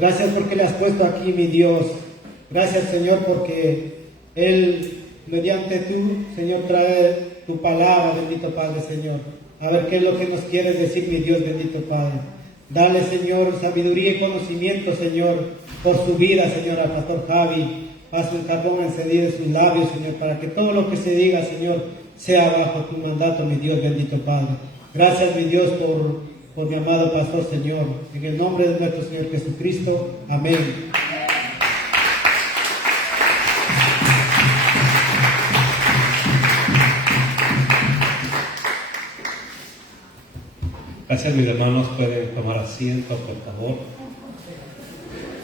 Gracias porque le has puesto aquí, mi Dios. Gracias, Señor, porque Él, mediante tú, Señor, trae tu palabra, bendito Padre, Señor. A ver qué es lo que nos quieres decir, mi Dios, bendito Padre. Dale, Señor, sabiduría y conocimiento, Señor, por su vida, Señor, al pastor Javi. Haz un carbón encendido en sus labios, Señor, para que todo lo que se diga, Señor, sea bajo tu mandato, mi Dios, bendito Padre. Gracias, mi Dios, por mi amado pastor, Señor. En el nombre de nuestro Señor Jesucristo. Amén. Gracias, mis hermanos. Pueden tomar asiento, por favor.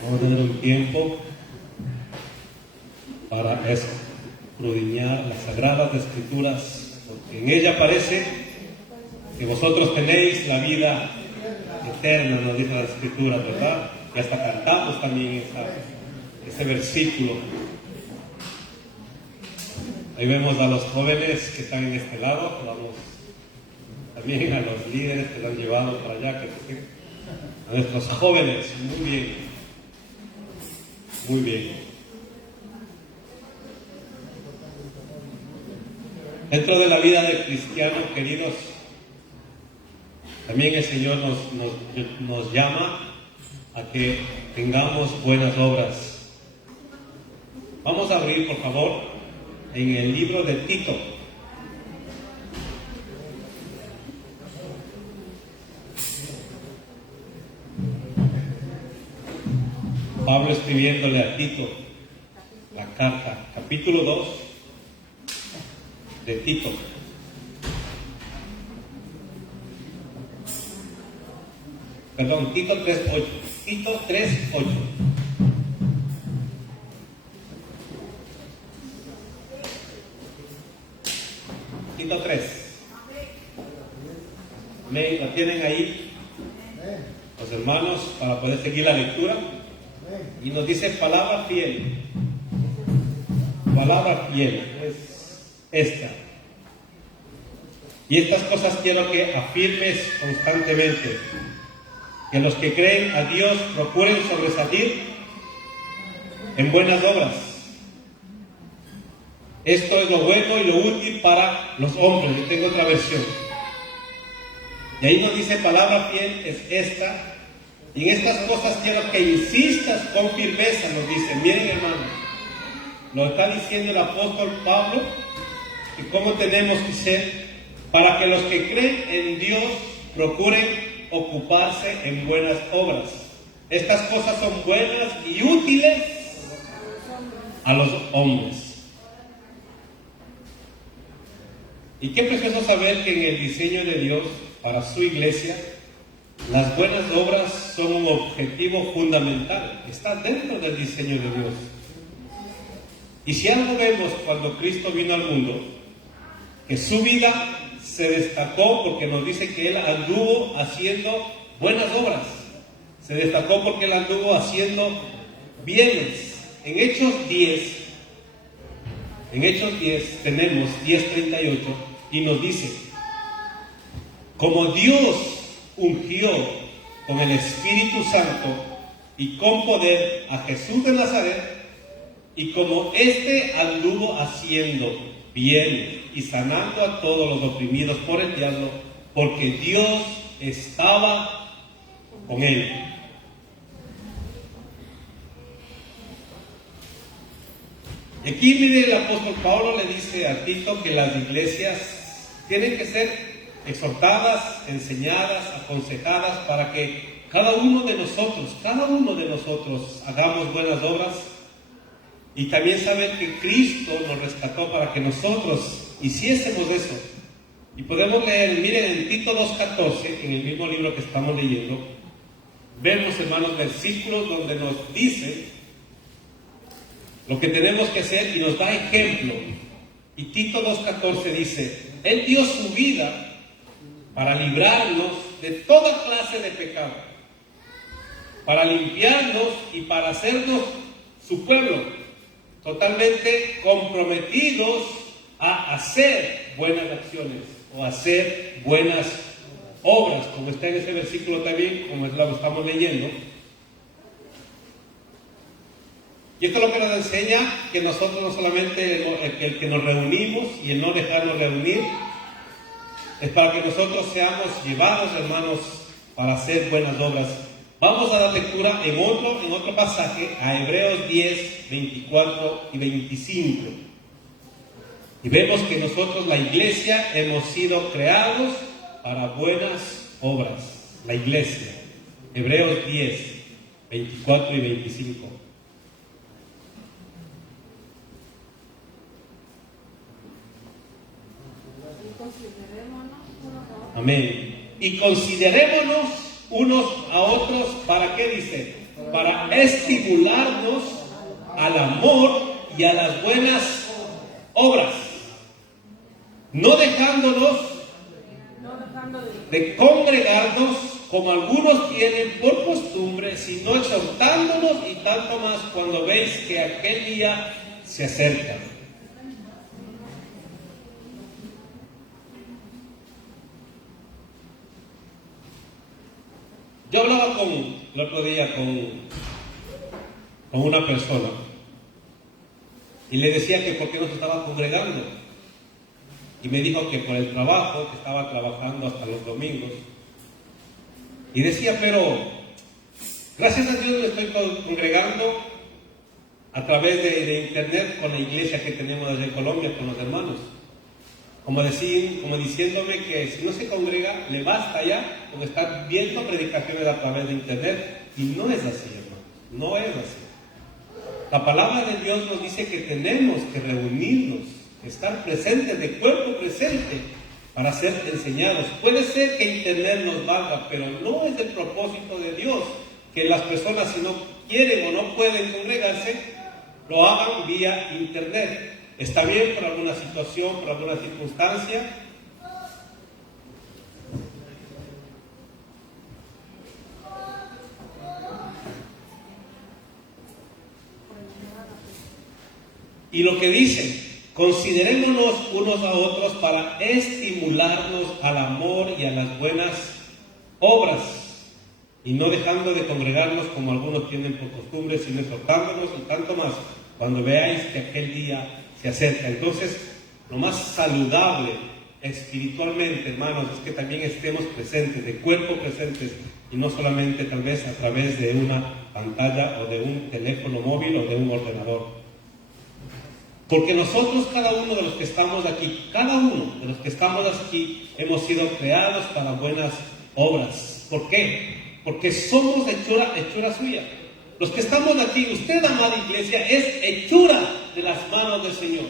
Vamos a tener un tiempo para escudriñar las Sagradas Escrituras, porque en ella aparece que vosotros tenéis la vida eterna, nos dice la Escritura, ¿verdad? Y hasta cantamos también ese versículo. Ahí vemos a los jóvenes que están en este lado, vamos también a los líderes que lo han llevado para allá, a nuestros jóvenes. Muy bien, muy bien. Dentro de la vida del cristiano, queridos, también el Señor nos llama a que tengamos buenas obras. Vamos a abrir, por favor, en el libro de Tito. Pablo escribiéndole a Tito la carta, capítulo 2 de Tito. Perdón, Tito 3:8. Tito 3:8. Tito 3. ¿Lo tienen ahí los hermanos para poder seguir la lectura? Y nos dice palabra fiel. Palabra fiel es esta. Y estas cosas quiero que afirmes constantemente. Que los que creen a Dios procuren sobresalir en buenas obras. Esto es lo bueno y lo útil para los hombres. Yo tengo otra versión. Y ahí nos dice palabra fiel es esta. Y en estas cosas quiero que insistas con firmeza, nos dice. Miren, hermanos, lo está diciendo el apóstol Pablo, y cómo tenemos que ser para que los que creen en Dios procuren ocuparse en buenas obras. Estas cosas son buenas y útiles a los hombres. Y qué precioso saber que en el diseño de Dios para su iglesia, las buenas obras son un objetivo fundamental. Está dentro del diseño de Dios. Y si algo vemos cuando Cristo vino al mundo, que su vida se destacó porque nos dice que Él anduvo haciendo buenas obras. Se destacó porque Él anduvo haciendo bienes. En Hechos 10 tenemos 10:38 y nos dice: como Dios ungió con el Espíritu Santo y con poder a Jesús de Nazaret, y como éste anduvo haciendo bien y sanando a todos los oprimidos por el diablo, porque Dios estaba con él. Y aquí, mire, el apóstol Pablo le dice a Tito que las iglesias tienen que ser exhortadas, enseñadas, aconsejadas para que cada uno de nosotros hagamos buenas obras, y también saber que Cristo nos rescató para que nosotros hiciésemos eso. Y podemos leer, miren, en Tito 2:14, en el mismo libro que estamos leyendo, vemos, hermanos, versículos donde nos dice lo que tenemos que hacer y nos da ejemplo. Y Tito 2:14 dice: Él dio su vida para librarnos de toda clase de pecado, para limpiarnos y para hacernos su pueblo, totalmente comprometidos a hacer buenas acciones o hacer buenas obras, como está en ese versículo también, como es lo que estamos leyendo. Y esto es lo que nos enseña que nosotros no solamente el que nos reunimos y el no dejarnos reunir, es para que nosotros seamos llevados, hermanos, para hacer buenas obras. Vamos a dar lectura en otro pasaje, a Hebreos 10, 24 y 25. Y vemos que nosotros, la iglesia, hemos sido creados para buenas obras. La iglesia. Hebreos 10, 24 y 25. Amén. Y considerémonos unos a otros, ¿para qué dice? Para estimularnos al amor y a las buenas obras, no dejándonos de congregarnos como algunos tienen por costumbre, sino exhortándonos, y tanto más cuando veis que aquel día se acerca. Yo hablaba el otro día con una persona y le decía que por qué no se estaba congregando, y me dijo que por el trabajo, que estaba trabajando hasta los domingos, y decía, pero gracias a Dios me estoy congregando a través de internet con la iglesia que tenemos desde Colombia, con los hermanos, como diciéndome que si no se congrega, le basta ya con estar viendo predicaciones a través de internet. Y no es así, hermano, no es así. La palabra de Dios nos dice que tenemos que reunirnos, estar presentes, de cuerpo presente, para ser enseñados. Puede ser que internet nos valga, pero no es el propósito de Dios que las personas, si no quieren o no pueden congregarse, lo hagan vía internet. Está bien por alguna situación, por alguna circunstancia. Y lo que dice, considerémonos unos a otros para estimularnos al amor y a las buenas obras, y no dejando de congregarnos como algunos tienen por costumbre, sino exhortándonos, y tanto más cuando veáis que aquel día se acerca. Entonces, lo más saludable espiritualmente, hermanos, es que también estemos presentes, de cuerpo presentes, y no solamente tal vez a través de una pantalla o de un teléfono móvil o de un ordenador. Porque nosotros, cada uno de los que estamos aquí, hemos sido creados para buenas obras. ¿Por qué? Porque somos hechura suya. Los que estamos aquí, usted, amada iglesia, es hechura de las manos del Señor.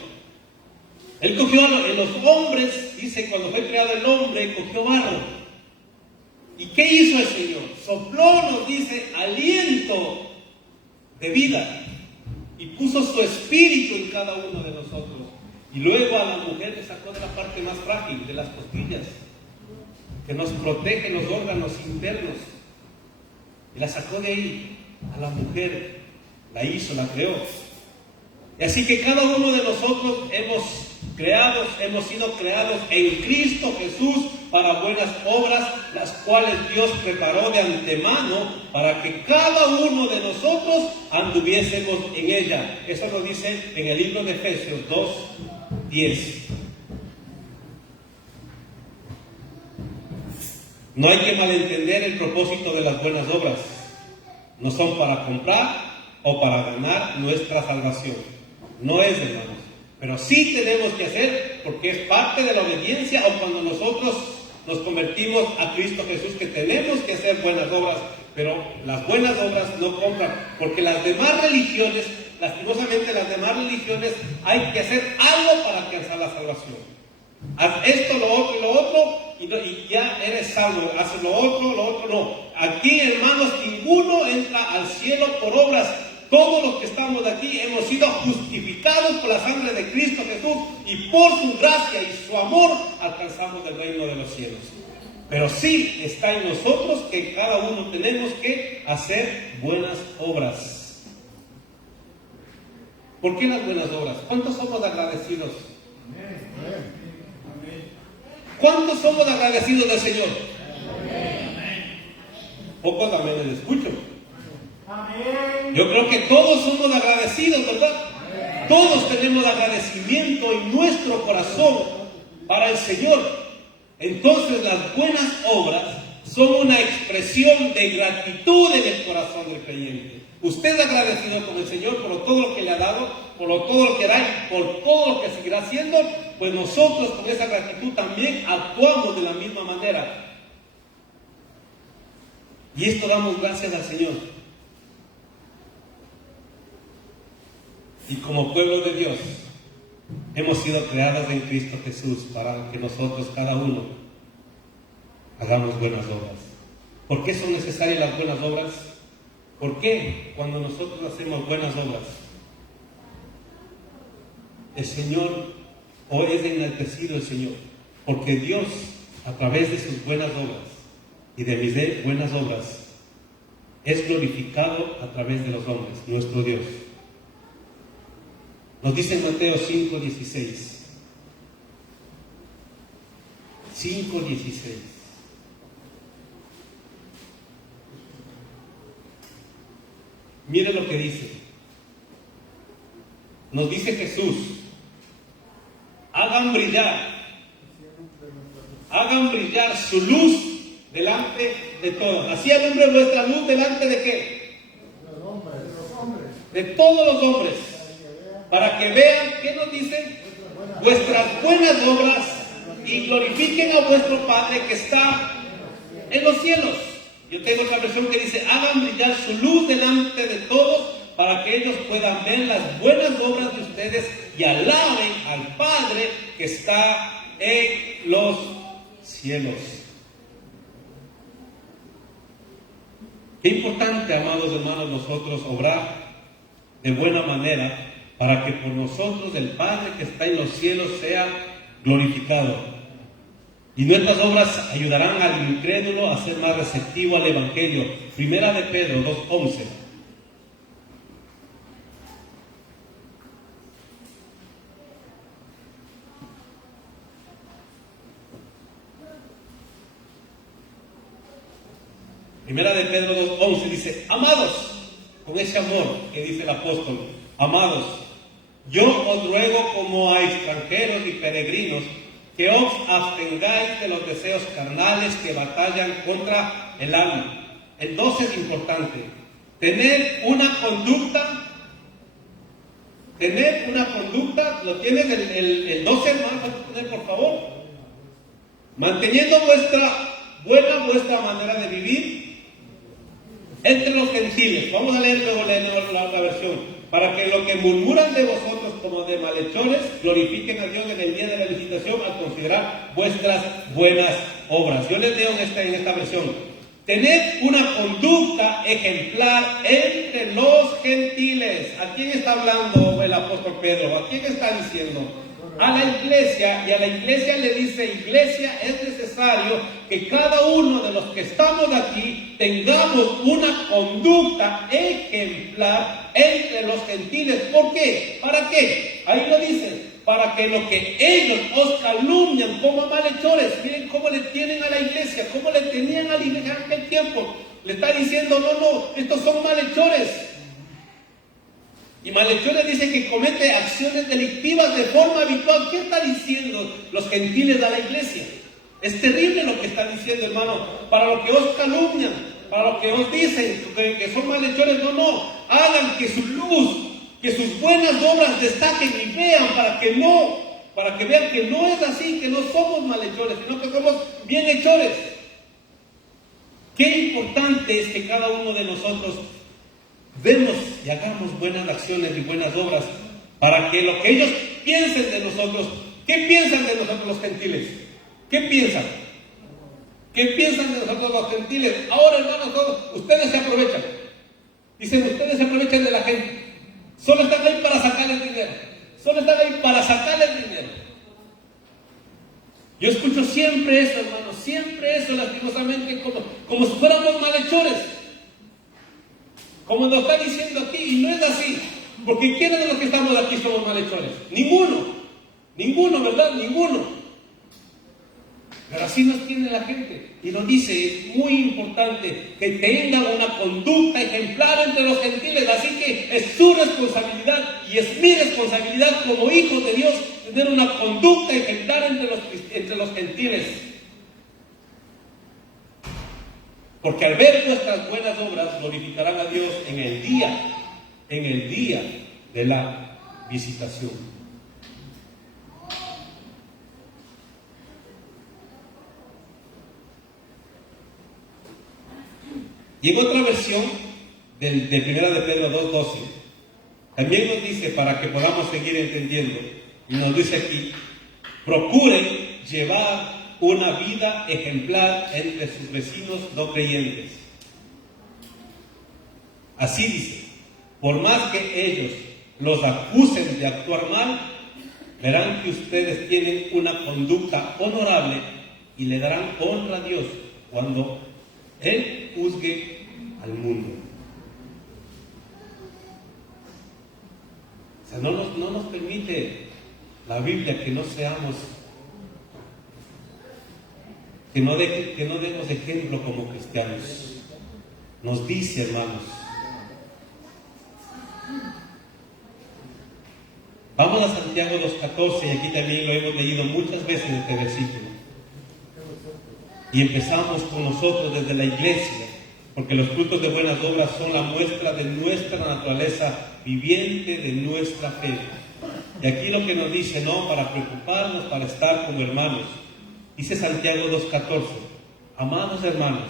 Él cogió en los hombres, dice, cuando fue creado el hombre, cogió barro. ¿Y qué hizo el Señor? Sopló, nos dice, aliento de vida. Y puso su espíritu en cada uno de nosotros. Y luego a la mujer le sacó de la parte más frágil, de las costillas, que nos protege los órganos internos. Y la sacó de ahí. A la mujer la hizo, la creó. Y así que cada uno de nosotros hemos sido creados en Cristo Jesús para buenas obras, las cuales Dios preparó de antemano para que cada uno de nosotros anduviésemos en ella. Eso lo dice en el libro de Efesios 2:10. No hay que malentender el propósito de las buenas obras. No son para comprar o para ganar nuestra salvación. No es, hermanos. Pero sí tenemos que hacer, porque es parte de la obediencia, o cuando nosotros nos convertimos a Cristo Jesús, que tenemos que hacer buenas obras. Pero las buenas obras no compran, porque las demás religiones, lastimosamente las demás religiones, hay que hacer algo para alcanzar la salvación. Haz esto, lo otro y lo otro, y ya eres salvo. Haz lo otro no. Aquí, hermanos, ninguno entra al cielo por obras. Todos los que estamos aquí hemos sido justificados por la sangre de Cristo Jesús, y por su gracia y su amor alcanzamos el reino de los cielos. Pero sí está en nosotros que cada uno tenemos que hacer buenas obras. ¿Por qué las buenas obras? ¿Cuántos somos agradecidos? ¿Cuántos somos agradecidos del Señor? Pocos también les escucho. Yo creo que todos somos agradecidos, ¿verdad? Todos tenemos agradecimiento en nuestro corazón para el Señor. Entonces las buenas obras son una expresión de gratitud en el corazón del creyente. Usted es agradecido con el Señor por todo lo que le ha dado, por todo lo que hará y por todo lo que seguirá haciendo. Pues nosotros con esa gratitud también actuamos de la misma manera. Y esto damos gracias al Señor. Y como pueblo de Dios, hemos sido creados en Cristo Jesús para que nosotros, cada uno, hagamos buenas obras. ¿Por qué son necesarias las buenas obras? ¿Por qué cuando nosotros hacemos buenas obras, el Señor, hoy es enaltecido el Señor? Porque Dios, a través de sus buenas obras y de mis buenas obras, es glorificado a través de los hombres, nuestro Dios. Nos dice en Mateo 5:16. 5:16. Mire lo que dice. Nos dice Jesús: hagan brillar su luz delante de todos. Así alumbre vuestra luz delante de ¿qué? De todos los hombres, para que vean, ¿qué nos dice? Vuestras buenas obras y glorifiquen a vuestro Padre que está en los cielos. Yo tengo otra versión que dice: hagan brillar su luz delante de todos, para que ellos puedan ver las buenas obras de ustedes y alaben al Padre que está en los cielos. Qué importante, amados hermanos, nosotros obrar de buena manera para que por nosotros el Padre que está en los cielos sea glorificado. Y nuestras obras ayudarán al incrédulo a ser más receptivo al Evangelio. Primera de Pedro 2:11. Primera de Pedro 2:11 dice: amados, con ese amor que dice el apóstol, amados, yo os ruego como a extranjeros y peregrinos que os abstengáis de los deseos carnales que batallan contra el alma. El 12 es importante. Tener una conducta, ¿lo tienes el 12, hermano? ¿Puedes poner, por favor? Manteniendo vuestra manera de vivir entre los gentiles. Vamos a leer luego la versión. Para que lo que murmuran de vosotros como de malhechores glorifiquen a Dios en el día de la visitación al considerar vuestras buenas obras. Yo les leo en esta versión: tened una conducta ejemplar entre los gentiles. ¿A quién está hablando el apóstol Pedro? ¿A quién está diciendo? A la iglesia. Y a la iglesia le dice: iglesia, es necesario que cada uno de los que estamos aquí tengamos una conducta ejemplar entre los gentiles. ¿Por qué? ¿Para qué? Ahí lo dice: para que lo que ellos os calumnian como malhechores. Miren cómo le tienen a la iglesia, cómo le tenían a la iglesia en aquel tiempo. Le está diciendo: no, estos son malhechores. Y malhechores dice que comete acciones delictivas de forma habitual. ¿Qué está diciendo los gentiles a la iglesia? Es terrible lo que está diciendo, hermano. Para lo que os calumnian, para lo que os dicen que son malhechores, no. Hagan que su luz, que sus buenas obras destaquen y vean para que vean que no es así, que no somos malhechores, sino que somos bienhechores. Qué importante es que cada uno de nosotros vemos y hagamos buenas acciones y buenas obras para que lo que ellos piensen de nosotros. ¿Qué piensan de nosotros los gentiles? ¿Qué piensan? ¿Qué piensan de nosotros los gentiles? Ahora, hermanos, ustedes se aprovechan. Dicen: ustedes se aprovechan de la gente. Solo están ahí para sacarles dinero. Yo escucho siempre eso, hermanos, siempre eso, lastimosamente, como si fuéramos malhechores. Como nos está diciendo aquí, y no es así. Porque ¿quiénes de los que estamos aquí somos malhechores? Ninguno, ¿verdad? Ninguno. Pero así nos tiene la gente. Y nos dice, es muy importante que tengan una conducta ejemplar entre los gentiles. Así que es su responsabilidad y es mi responsabilidad como hijos de Dios tener una conducta ejemplar entre los gentiles. Porque al ver nuestras buenas obras glorificarán a Dios en el día de la visitación. Y en otra versión de 1 de Pedro 2:12, también nos dice, para que podamos seguir entendiendo, y nos dice aquí, procuren llevar una vida ejemplar entre sus vecinos no creyentes. Así dice, por más que ellos los acusen de actuar mal, verán que ustedes tienen una conducta honorable y le darán honra a Dios cuando Él juzgue al mundo. O sea, no nos permite la Biblia que no seamos, que no demos ejemplo como cristianos. Nos dice, hermanos, vamos a Santiago 2:14, y aquí también lo hemos leído muchas veces este versículo. Y empezamos con nosotros desde la iglesia, porque los frutos de buenas obras son la muestra de nuestra naturaleza viviente, de nuestra fe. Y aquí lo que nos dice, no, para preocuparnos, para estar como hermanos. Dice Santiago 2:14, amados hermanos,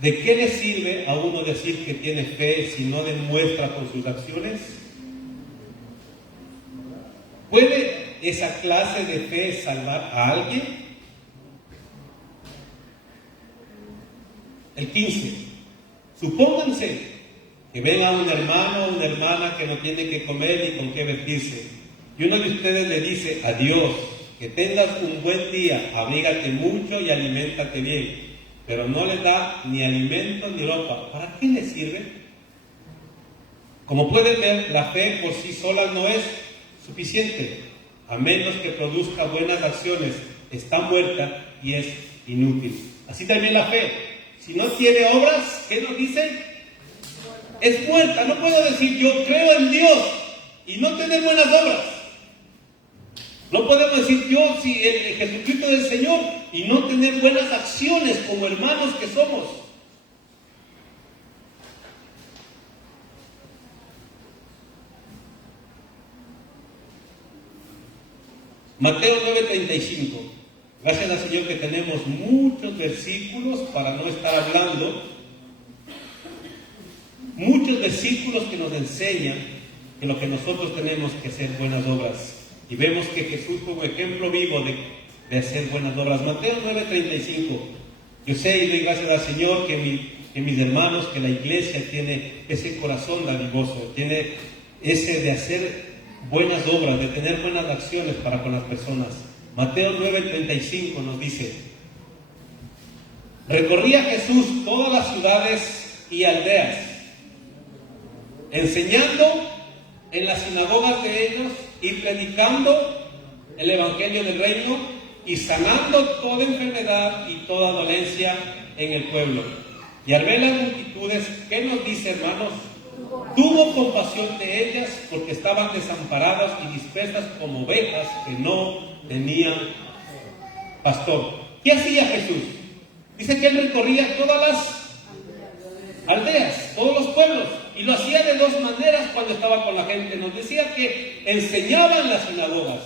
¿de qué le sirve a uno decir que tiene fe si no demuestra con sus acciones? ¿Puede esa clase de fe salvar a alguien? El 15. Supónganse que ven a un hermano o una hermana que no tiene que comer ni con qué vestirse, y uno de ustedes le dice, adiós, que tengas un buen día, abrígate mucho y aliméntate bien, pero no les da ni alimento ni ropa. ¿Para qué les sirve? Como pueden ver, la fe por sí sola no es suficiente, a menos que produzca buenas acciones. Está muerta y es inútil. Así también la fe, si no tiene obras, ¿qué nos dice? Es muerta. No puedo decir yo creo en Dios y no tener buenas obras. No podemos decir yo si el Jesucristo es el Señor y no tener buenas acciones como hermanos que somos. Mateo 9:35. Gracias al Señor que tenemos muchos versículos para no estar hablando. Muchos versículos que nos enseñan que lo que nosotros tenemos que hacer buenas obras. Y vemos que Jesús fue un ejemplo vivo de hacer buenas obras. Mateo 9:35. Yo sé y doy gracias al Señor que mis hermanos, que la iglesia tiene ese corazón dadivoso, tiene ese de hacer buenas obras, de tener buenas acciones para con las personas. Mateo 9:35 nos dice, recorría Jesús todas las ciudades y aldeas, enseñando en las sinagogas de ellos y predicando el evangelio del reino y sanando toda enfermedad y toda dolencia en el pueblo. Y al ver las multitudes, ¿qué nos dice, hermanos? Tuvo compasión de ellas porque estaban desamparadas y dispersas como ovejas que no tenían pastor. ¿Qué hacía Jesús? Dice que Él recorría todas las aldeas, todos los pueblos, y lo hacía de dos maneras cuando estaba con la gente. Nos decía que enseñaba en las sinagogas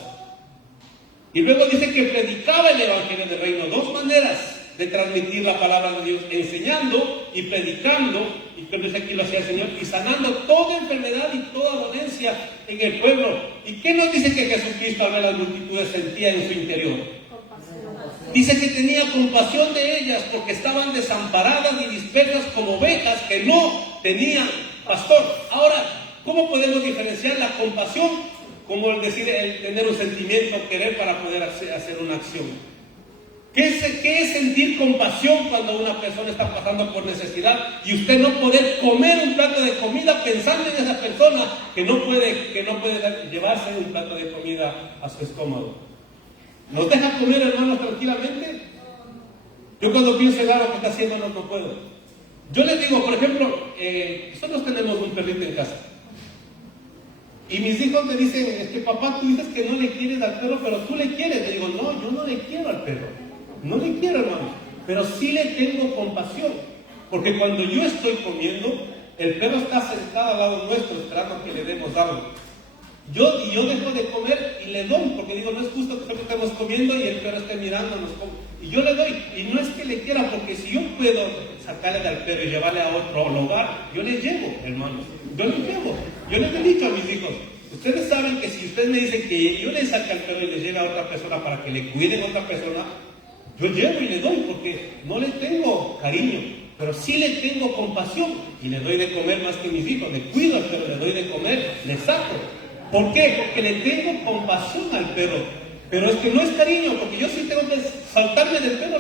y luego dice que predicaba el evangelio del reino. Dos maneras de transmitir la palabra de Dios, enseñando y predicando, y que dice aquí lo hacía el Señor, y sanando toda enfermedad y toda dolencia en el pueblo. ¿Y qué nos dice que Jesucristo al ver las multitudes sentía en su interior? Dice que tenía compasión de ellas porque estaban desamparadas y dispersas como ovejas que no tenían pastor. Ahora, ¿cómo podemos diferenciar la compasión como el decir, el tener un sentimiento, querer para poder hacer una acción? ¿Qué es sentir compasión cuando una persona está pasando por necesidad y usted no poder comer un plato de comida pensando en esa persona que no puede llevarse un plato de comida a su estómago? ¿Nos deja comer, hermanos, tranquilamente? Yo cuando pienso en algo que está haciendo, no puedo. Yo les digo, por ejemplo, nosotros tenemos un perrito en casa. Y mis hijos me dicen, es que papá, tú dices que no le quieres al perro, pero tú le quieres. Le digo, no, yo no le quiero al perro. No le quiero, hermano. Pero sí le tengo compasión. Porque cuando yo estoy comiendo, el perro está sentado al lado nuestro esperando que le demos algo. Yo dejo de comer y le doy, porque digo, no es justo que nosotros estemos comiendo y el perro esté mirándonos. Y yo le doy. Y no es que le quiera, porque si yo puedo sacarle al perro y llevarle a otro lugar, yo le llevo, hermanos. Yo le llevo. Yo les he dicho a mis hijos, ustedes saben que si ustedes me dicen que yo le saque al perro y le lleve a otra persona para que le cuiden a otra persona, yo llevo y le doy, porque no le tengo cariño, pero sí le tengo compasión y le doy de comer más que mis hijos. Le cuido al perro, le doy de comer, le saco. ¿Por qué? Porque le tengo compasión al perro. Pero es que no es cariño, porque yo sí tengo que saltarme del perro,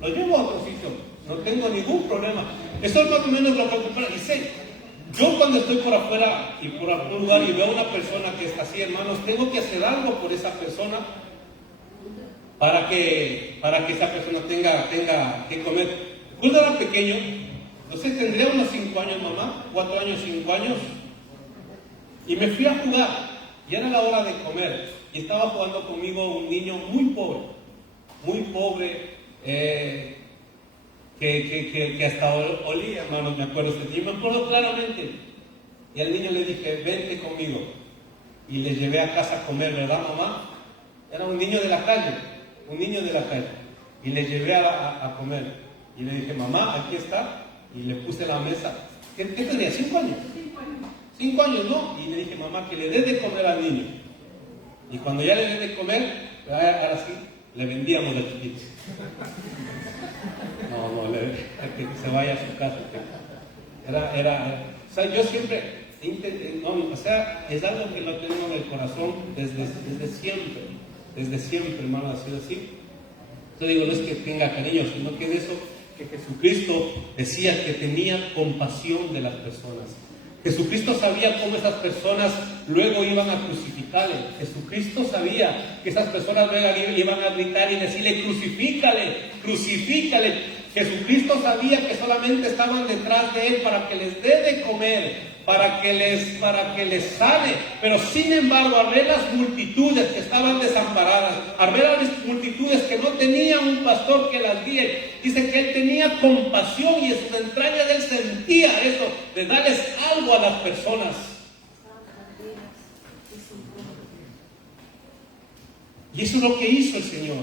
lo llevo a otro sitio. No tengo ningún problema. Eso es más o menos lo que ocupara. Y sé, yo cuando estoy por afuera y por algún lugar y veo a una persona que está así, hermanos, tengo que hacer algo por esa persona para que esa persona tenga que comer. Cuando era pequeño, no sé, tendría unos 5 años, mamá, 4 años, 5 años, y me fui a jugar. Ya era la hora de comer y estaba jugando conmigo un niño muy pobre, que hasta olía, hermanos, me acuerdo ese niño, me acuerdo claramente. Y al niño le dije, vente conmigo. Y le llevé a casa a comer, ¿verdad, mamá? Era un niño de la calle. Y le llevé a comer. Y le dije, mamá, aquí está. Y le puse la mesa. ¿Qué tenía? 5 años. 5 años, ¿no? Y le dije, mamá, que le dé de comer al niño. Y cuando ya le dé de comer, ahora sí, le vendíamos el chiquito. No, que se vaya a su casa. O sea, yo siempre intenté, o sea, es algo que lo tengo en el corazón desde siempre, hermano, ha sido así. Yo digo, no es que tenga cariño, sino que de eso, que Jesucristo decía que tenía compasión de las personas. Jesucristo sabía cómo esas personas luego iban a crucificarle. Jesucristo sabía que esas personas luego iban a gritar y decirle, crucifícale. Jesucristo sabía que solamente estaban detrás de él para que les dé de comer, para que les sane. Pero sin embargo, al ver las multitudes que estaban desamparadas, al ver a las multitudes que no tenían un pastor que las guíe, dice que él tenía compasión y en sus entrañas él sentía eso, de darles algo a las personas. Y eso es lo que hizo el Señor.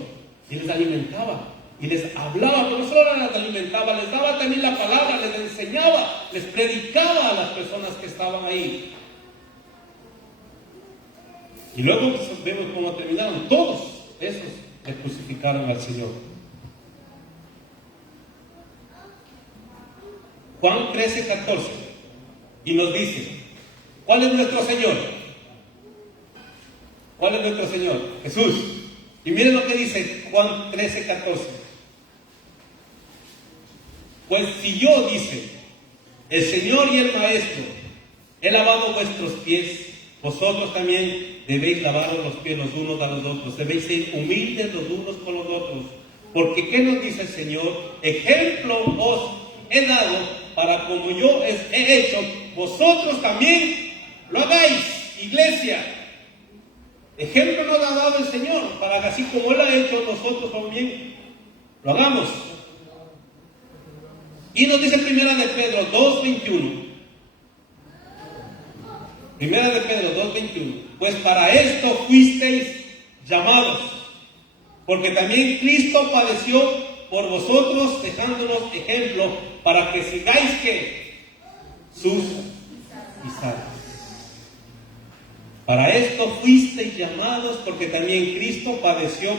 Y les alimentaba. Y les hablaba, pero no solo les alimentaba, les daba también la palabra, les enseñaba, les predicaba a las personas que estaban ahí. Y luego vemos cómo terminaron. Todos esos le crucificaron al Señor. Juan 13:14. Y nos dice, ¿cuál es nuestro Señor? ¿Cuál es nuestro Señor? Jesús. Y miren lo que dice Juan 13:14. Pues si yo, dice, el Señor y el Maestro, he lavado vuestros pies, vosotros también debéis lavaros los pies los unos a los otros, debéis ser humildes los unos con los otros, porque ¿qué nos dice el Señor? Ejemplo os he dado para como yo he hecho, vosotros también lo hagáis, iglesia. Ejemplo nos ha dado el Señor, para que así como Él ha hecho, nosotros también lo hagamos. Y nos dice Primera de Pedro 2:21. Primera de Pedro 2:21. Pues para esto fuisteis llamados, porque también Cristo padeció por vosotros, dejándonos ejemplo, para que sigáis que sus pisadas. Para esto fuisteis llamados, porque también Cristo padeció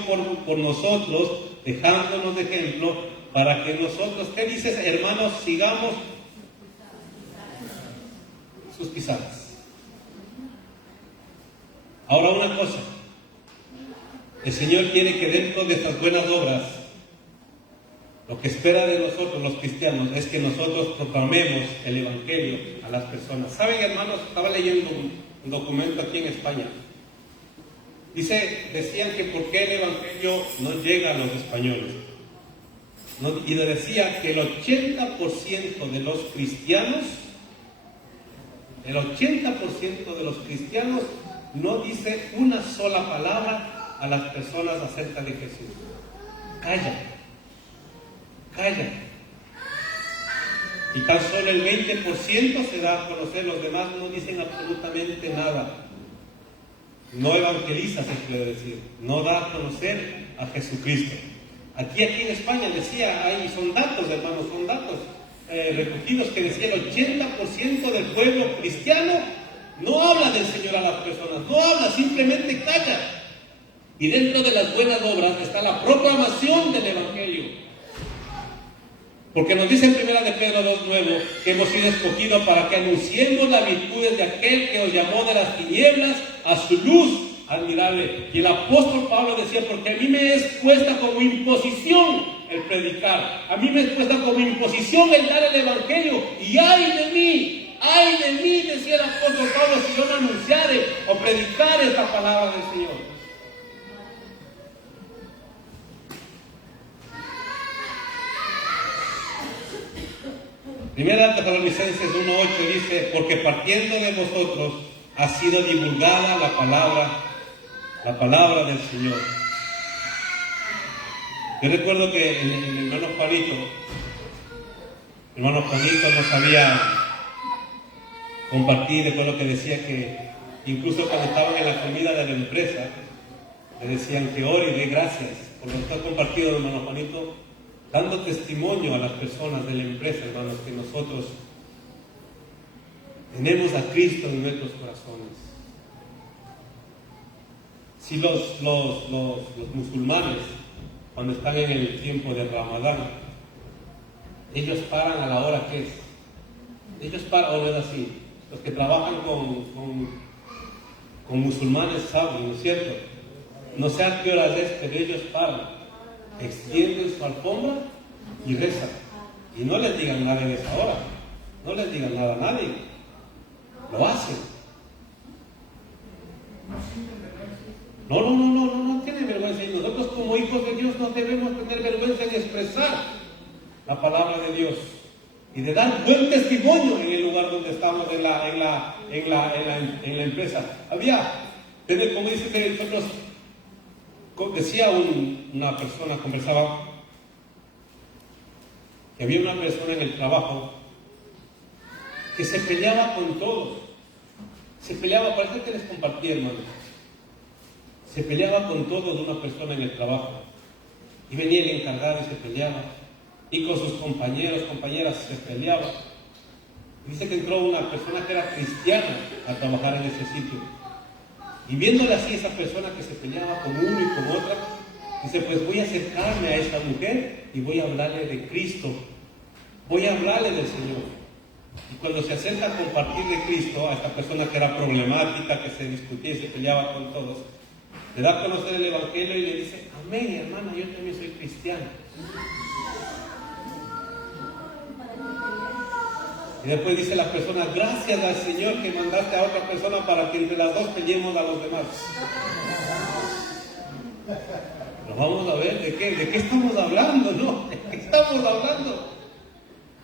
por nosotros, dejándonos de ejemplo, para que nosotros, ¿qué dices, hermanos? Sigamos sus pisadas. Ahora una cosa, el Señor quiere que dentro de estas buenas obras, lo que espera de nosotros los cristianos es que nosotros proclamemos el Evangelio a las personas. ¿Saben, hermanos? Estaba leyendo un documento aquí en España Decían que por qué el Evangelio no llega a los españoles. Y decía que el 80% de los cristianos, no dice una sola palabra a las personas acerca de Jesús. Callan. Y tan solo el 20% se da a conocer, los demás no dicen absolutamente nada. No evangeliza, se puede decir, no da a conocer a Jesucristo. Aquí en España decía, son datos, hermanos, son datos recogidos que decía el 80% del pueblo cristiano no habla del Señor a las personas, no habla, simplemente calla. Y dentro de las buenas obras está la proclamación del Evangelio. Porque nos dice en 1 de Pedro 2:9 que hemos sido escogidos para que anunciemos las virtudes de aquel que os llamó de las tinieblas a su luz admirable. Y el apóstol Pablo decía, porque a mí me es puesta como imposición el predicar, a mí me es puesta como imposición el dar el Evangelio, y ay de mí, decía el apóstol Pablo, si yo no anunciare o predicare esta palabra del Señor. Primera de Tesalonicenses 1:8 dice, porque partiendo de vosotros ha sido divulgada la palabra del Señor. Yo recuerdo que el hermano Juanito nos había compartido, recuerdo que decía que incluso cuando estaban en la comida de la empresa, le decían que ore y dé gracias por lo que ha compartido el hermano Juanito, dando testimonio a las personas de la empresa, hermanos, que nosotros tenemos a Cristo en nuestros corazones. Si los musulmanes, cuando están en el tiempo de Ramadán, ellos paran a la hora que es. Ellos paran, o no es así. Los que trabajan con musulmanes saben, ¿no es cierto? No sé a qué hora es, pero ellos paran, extienden su alfombra y rezan. Y no les digan nada en esa hora. No les digan nada a nadie. Lo hacen. No tienen vergüenza. Y nosotros como hijos de Dios no debemos tener vergüenza en expresar la palabra de Dios y de dar buen testimonio en el lugar donde estamos, en la empresa. Como dice que nosotros, decía una persona, conversaba, que había una persona en el trabajo que se peleaba con todos. Se peleaba, parece que les compartí, hermano. Se peleaba con todos, una persona en el trabajo. Y venía el encargado y se peleaba. Y con sus compañeros, compañeras se peleaba. Y dice que entró una persona que era cristiana a trabajar en ese sitio. Y viéndole así esa persona que se peleaba con uno y con otra, dice, pues voy a acercarme a esta mujer y voy a hablarle de Cristo. Voy a hablarle del Señor. Y cuando se acerca a compartir de Cristo a esta persona que era problemática, que se discutía y se peleaba con todos, le da a conocer el Evangelio y le dice, amén, hermana, yo también soy cristiano. Y después dice la persona, gracias al Señor que mandaste a otra persona para que entre las dos peleemos a los demás. Pero vamos a ver de qué estamos hablando, ¿no? ¿De qué estamos hablando?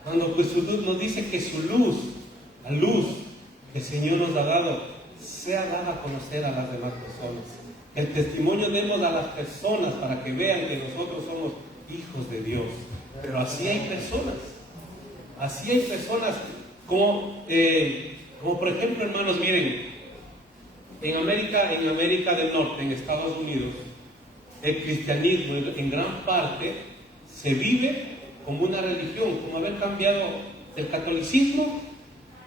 Cuando pues su luz nos dice que su luz, la luz que el Señor nos ha dado, sea dada a conocer a las demás personas. El testimonio demos a las personas para que vean que nosotros somos hijos de Dios. Pero así hay personas como por ejemplo, hermanos, miren, en América del Norte, en Estados Unidos, el cristianismo en gran parte se vive como una religión, como haber cambiado del catolicismo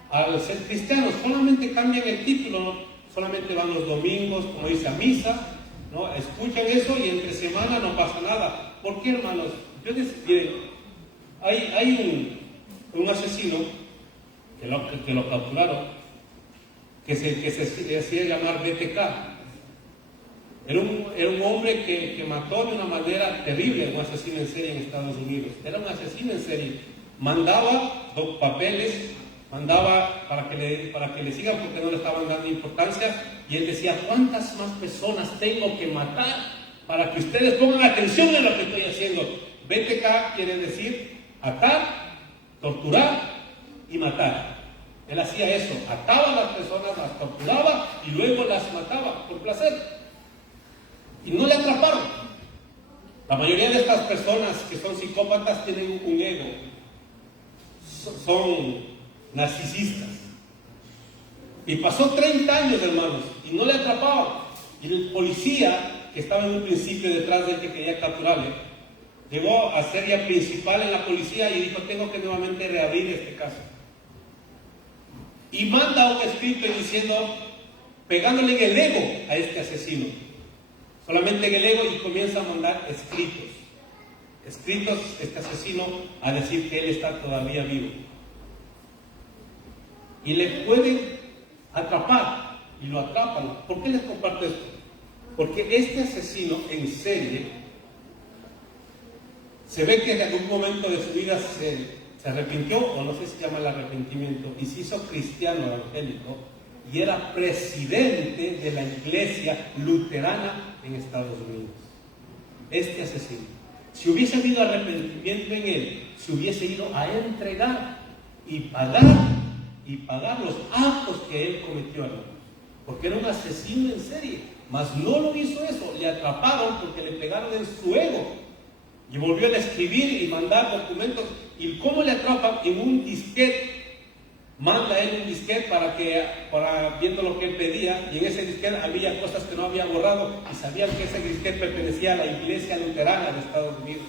al ser cristianos. Solamente cambian el título, ¿no? Solamente van los domingos, como dice, a misa, ¿no? Escuchan eso y entre semana no pasa nada. ¿Por qué, hermanos? Miren, hay un asesino que lo capturaron, que se hacía llamar BTK. Era un hombre que mató de una manera terrible, un asesino en serie en Estados Unidos. Era un asesino en serie. Mandaba papeles mandaba para que le sigan porque no le estaban dando importancia, y él decía: ¿cuántas más personas tengo que matar para que ustedes pongan atención en lo que estoy haciendo? BTK quiere decir atar, torturar y matar. Él hacía eso, ataba a las personas, las torturaba y luego las mataba por placer. Y no le atraparon. La mayoría de estas personas que son psicópatas tienen un ego, son narcisistas. Y pasó 30 años, hermanos, y no le atrapaban. Y el policía, que estaba en un principio detrás de él, que quería capturarle, llegó a ser ya principal en la policía y dijo: tengo que nuevamente reabrir este caso. Y manda un escrito diciendo, pegándole en el ego a este asesino, solamente en el ego, y comienza a mandar escritos, este asesino, a decir que él está todavía vivo. Y le pueden atrapar, y lo atrapan. ¿Por qué les comparto esto? Porque este asesino en serie se ve que en algún momento de su vida se arrepintió, o no sé si se llama el arrepentimiento, y se hizo cristiano evangélico, y era presidente de la iglesia luterana en Estados Unidos. Este asesino, si hubiese habido arrepentimiento en él, se hubiese ido a entregar y pagar los actos que él cometió, hermanos, porque era un asesino en serie. Mas no lo hizo eso, le atraparon porque le pegaron en su ego. Y volvió a escribir y mandar documentos. ¿Y cómo le atrapan? En un disquete. Manda él un disquete para viendo lo que él pedía, y en ese disquete había cosas que no había borrado, y sabían que ese disquete pertenecía a la iglesia luterana de Estados Unidos.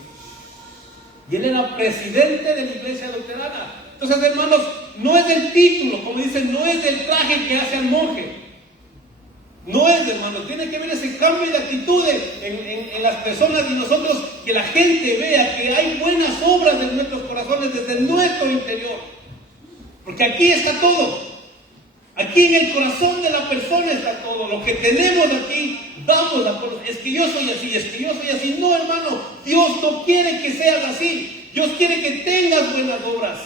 Y él era presidente de la iglesia luterana. Entonces, hermanos, no es el título, como dicen, no es el traje que hace al monje. No es, hermano, tiene que ver ese cambio de actitud en las personas, y nosotros, que la gente vea que hay buenas obras en nuestros corazones, desde nuestro interior. Porque aquí está todo. Aquí en el corazón de la persona está todo. Lo que tenemos aquí, vamos a por. Es que yo soy así, es que yo soy así. No, hermano, Dios no quiere que seas así. Dios quiere que tengas buenas obras.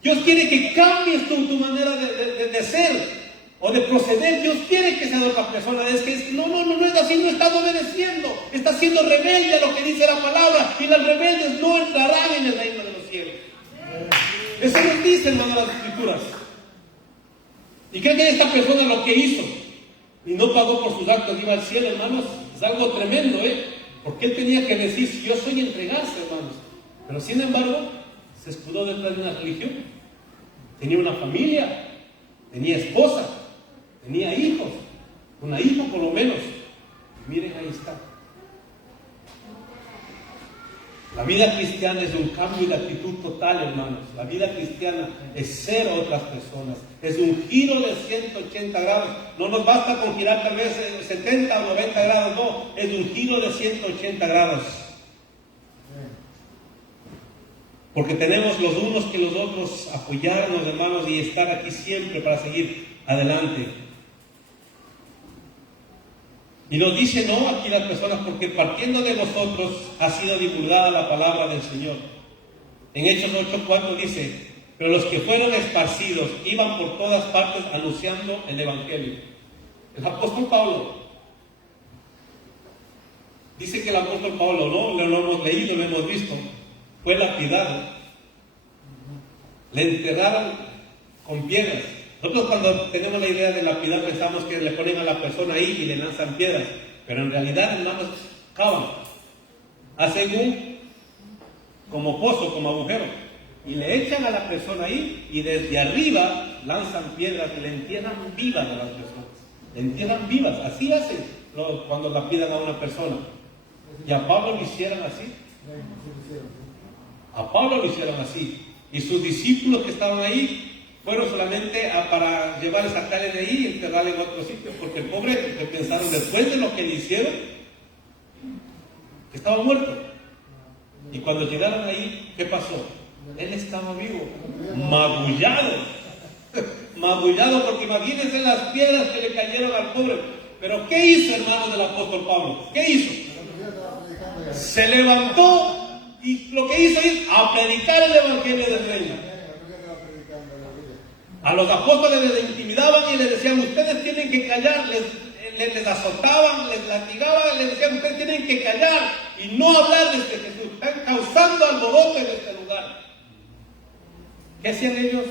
Dios quiere que cambies tu manera de ser o de proceder. Dios quiere que seas otra persona. No es así, no estás obedeciendo. Estás siendo rebelde a lo que dice la palabra. Y los rebeldes no entrarán en el reino de los cielos. Eso nos dice, hermano, las escrituras. ¿Y creen que esta persona lo que hizo y no pagó por sus actos iba al cielo, hermanos? Es algo tremendo, porque él tenía que decir: si yo soy, entregarse, hermanos. Pero sin embargo, se escudó detrás de una religión. Tenía una familia, tenía esposa, tenía hijos, una hija por lo menos. Y miren, ahí está. La vida cristiana es un cambio de actitud total, hermanos. La vida cristiana es ser otras personas. Es un giro de 180 grados. No nos basta con girar tal vez 70 o 90 grados, no. Es un giro de 180 grados. Porque tenemos los unos que los otros apoyarnos, hermanos, y estar aquí siempre para seguir adelante. Y nos dice no aquí las personas, porque partiendo de nosotros ha sido divulgada la palabra del Señor. En Hechos 8:4 dice: pero los que fueron esparcidos iban por todas partes anunciando el Evangelio. El apóstol Pablo dice que el apóstol Pablo, no lo hemos leído, lo hemos visto, fue lapidado, le enterraron con piedras. Nosotros, cuando tenemos la idea de lapidar, pensamos que le ponen a la persona ahí y le lanzan piedras, pero en realidad, hermanos, cavan, hacen como pozo, como agujero, y le echan a la persona ahí, y desde arriba lanzan piedras y le entierran vivas a las personas. Le entierran vivas, así hacen cuando lapidan a una persona. Y a Pablo lo hicieron así. A Pablo lo hicieron así. Y sus discípulos que estaban ahí fueron solamente para llevar, sacarle de ahí y enterrarle en otro sitio, porque el pobre, que pensaron después de lo que le hicieron, que estaba muerto. Y cuando llegaron ahí, ¿qué pasó? Él estaba vivo, magullado, magullado, porque imagínense las piedras que le cayeron al pobre. Pero ¿qué hizo, hermanos, del apóstol Pablo? ¿Qué hizo? Se levantó y lo que hizo es a predicar el evangelio del reino. A los apóstoles les intimidaban y les decían, ustedes tienen que callar, les azotaban, les latigaban, les decían, ustedes tienen que callar y no hablar de este Jesús. Están causando alboroto en este lugar. ¿Qué hacían ellos?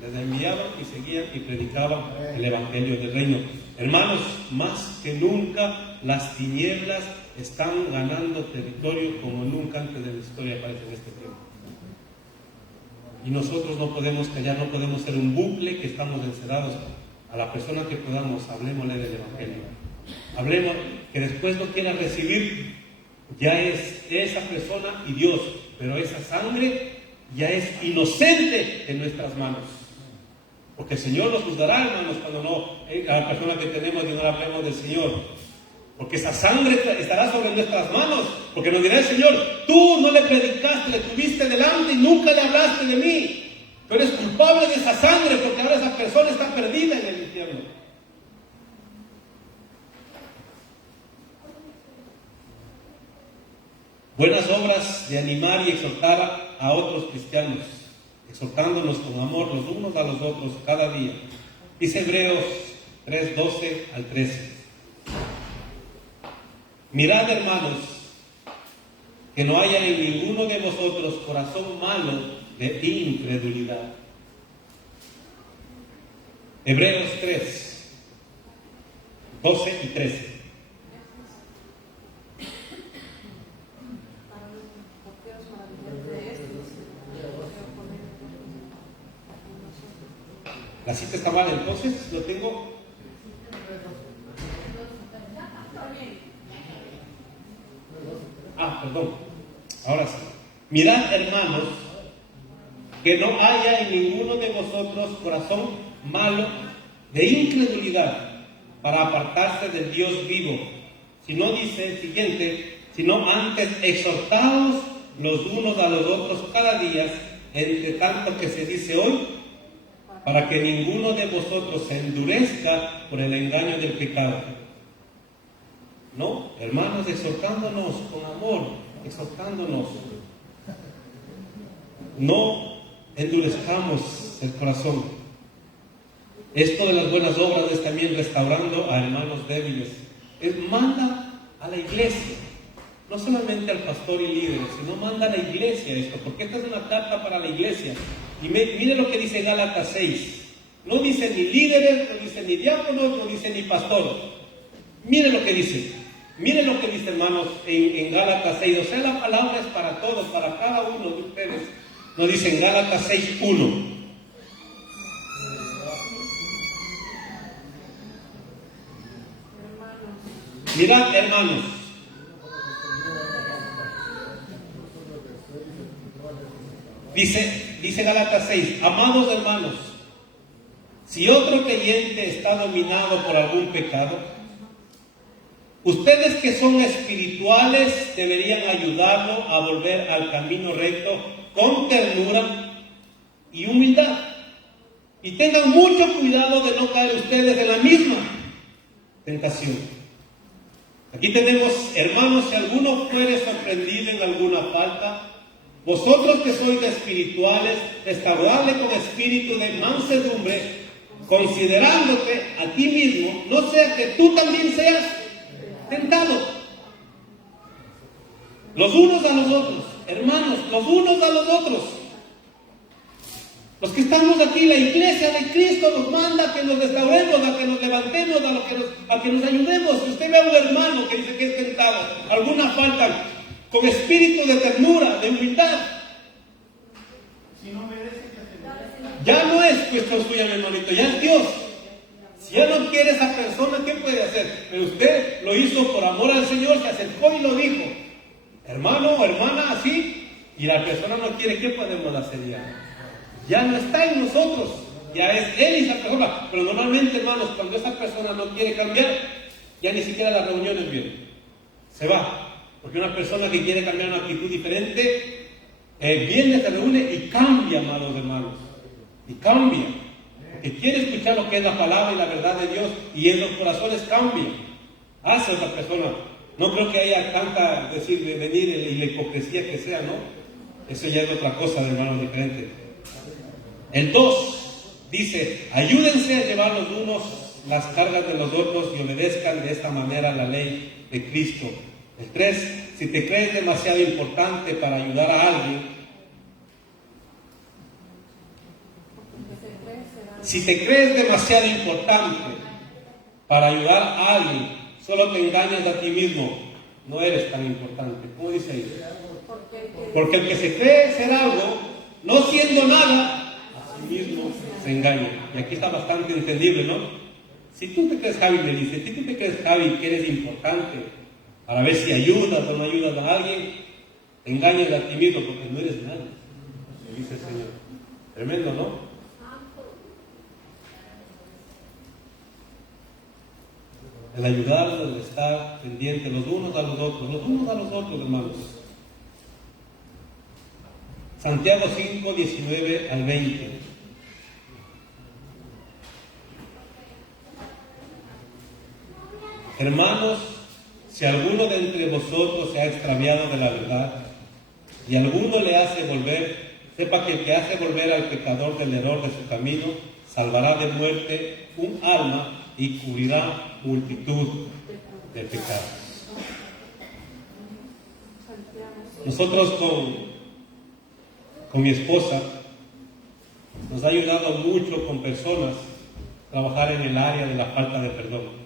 Les enviaban y seguían y predicaban el Evangelio del Reino. Hermanos, más que nunca las tinieblas están ganando territorio como nunca antes de la historia aparece en este tiempo. Y nosotros no podemos callar, no podemos ser un bucle que estamos encerrados. A la persona que podamos, hablemosle del Evangelio. Hablemos, que después no quiera recibir, ya es esa persona y Dios, pero esa sangre ya es inocente en nuestras manos. Porque el Señor nos juzgará, hermanos, cuando no, a la persona que tenemos y no le hablemos del Señor. Porque esa sangre estará sobre nuestras manos. Porque nos dirá el Señor, tú no le predicaste, le tuviste delante y nunca le hablaste de mí. Tú eres culpable de esa sangre porque ahora esa persona está perdida en el infierno. Buenas obras de animar y exhortar a otros cristianos, exhortándonos con amor los unos a los otros cada día. Dice Hebreos 3:12 al 13. Mirad, hermanos, que no haya en ninguno de vosotros corazón malo de incredulidad. Hebreos 3:12 y 13. La cita está mal, entonces lo tengo. Perdón. Ahora sí. Mirad, hermanos, que no haya en ninguno de vosotros corazón malo de incredulidad para apartarse del Dios vivo. Si no, dice el siguiente, sino antes exhortaos los unos a los otros cada día, entre tanto que se dice hoy, para que ninguno de vosotros se endurezca por el engaño del pecado. No, hermanos, exhortándonos con amor, exhortándonos. No endurezcamos el corazón. Esto de las buenas obras es también restaurando a hermanos débiles. Manda a la iglesia, no solamente al pastor y líderes, sino manda a la iglesia esto, porque esta es una carta para la iglesia. Y mire lo que dice Gálatas 6. No dice ni líderes, no dice ni diáconos, no dice ni pastor. Mire lo que dice. Mire lo que dice, hermanos, en Gálatas 6. O sea, la palabra es para todos, para cada uno de ustedes. Nos dice en Gálatas 6:1. Mirad, hermanos. Dice Gálatas 6, amados hermanos, si otro creyente está dominado por algún pecado, ustedes que son espirituales deberían ayudarlo a volver al camino recto con ternura y humildad. Y tengan mucho cuidado de no caer ustedes en la misma tentación. Aquí tenemos, hermanos, si alguno fuere sorprendido en alguna falta, vosotros que sois espirituales, restauradle con espíritu de mansedumbre, considerándote a ti mismo, no sea que tú también seas tentado. Los unos a los otros, hermanos, los unos a los otros. Los que estamos aquí, la iglesia de Cristo nos manda a que nos restauremos, a que nos levantemos, a que nos ayudemos. Si usted ve a un hermano que dice que es tentado, alguna falta, con espíritu de ternura, de humildad, ya no es cuestión suya, mi hermanito, ya es Dios. Si Él no quiere esa persona, ¿qué puede hacer? Pero usted lo hizo por amor al Señor, se acercó y lo dijo. Hermano o hermana, así, y la persona no quiere, ¿qué podemos hacer ya? Ya no está en nosotros, ya es Él y esa persona. Pero normalmente, hermanos, cuando esa persona no quiere cambiar, ya ni siquiera las reuniones vienen, se va. Porque una persona que quiere cambiar una actitud diferente, viene, se reúne y cambia, amados hermanos. Y cambia. Porque quiere escuchar lo que es la palabra y la verdad de Dios. Y en los corazones cambia. Hace otra persona. No creo que haya tanta, de venir y la hipocresía que sea, ¿no? Eso ya es otra cosa, de hermanos, diferente. El 2 dice, ayúdense a llevar los unos las cargas de los otros y obedezcan de esta manera la ley de Cristo. El 3, si te crees demasiado importante para ayudar a alguien, si te crees demasiado importante para ayudar a alguien, solo te engañas a ti mismo, no eres tan importante. ¿Cómo dice ahí? Porque el que se cree ser algo, no siendo nada, a sí mismo se engaña. Y aquí está bastante entendible, ¿no? Si tú te crees, Javi, me dice, si tú te crees, Javi, que eres importante para ver si ayudas o no ayudas a alguien, te engañas a ti mismo porque no eres nada, dice el Señor. Tremendo, ¿no? El ayudar, el estar pendiente los unos a los otros, hermanos. Santiago 5, 19 al 20. Hermanos, si alguno de entre vosotros se ha extraviado de la verdad y alguno le hace volver, sepa que el que hace volver al pecador del error de su camino salvará de muerte un alma y cubrirá multitud de pecados. Nosotros con mi esposa nos ha ayudado mucho con personas trabajar en el área de la falta de perdón.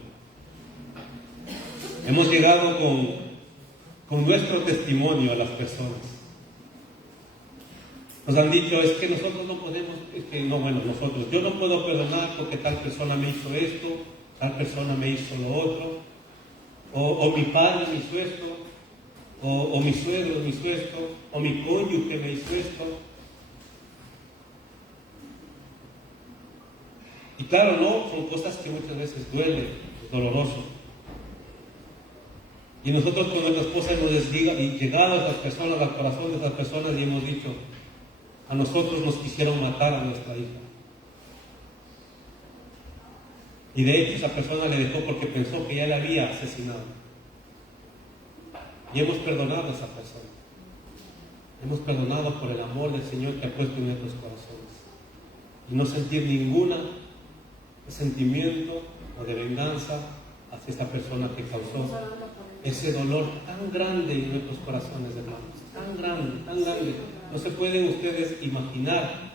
Hemos llegado con nuestro testimonio a las personas. Nos han dicho, es que nosotros no podemos, yo no puedo perdonar porque tal persona me hizo esto, tal persona me hizo lo otro, o mi padre me hizo esto, o mi suegro me hizo esto, o mi cónyuge me hizo esto. Y claro, no, son cosas que muchas veces duelen, es doloroso. Y nosotros con nuestra esposa hemos llegado a esas personas, al corazón de esas personas y hemos dicho, a nosotros nos quisieron matar a nuestra hija. Y de hecho esa persona le dejó porque pensó que ya la había asesinado. Y hemos perdonado a esa persona. Hemos perdonado por el amor del Señor que ha puesto en nuestros corazones. Y no sentir ningún sentimiento o de venganza hacia esta persona que causó ese dolor tan grande en nuestros corazones, hermanos. Tan grande, tan grande. No se pueden ustedes imaginar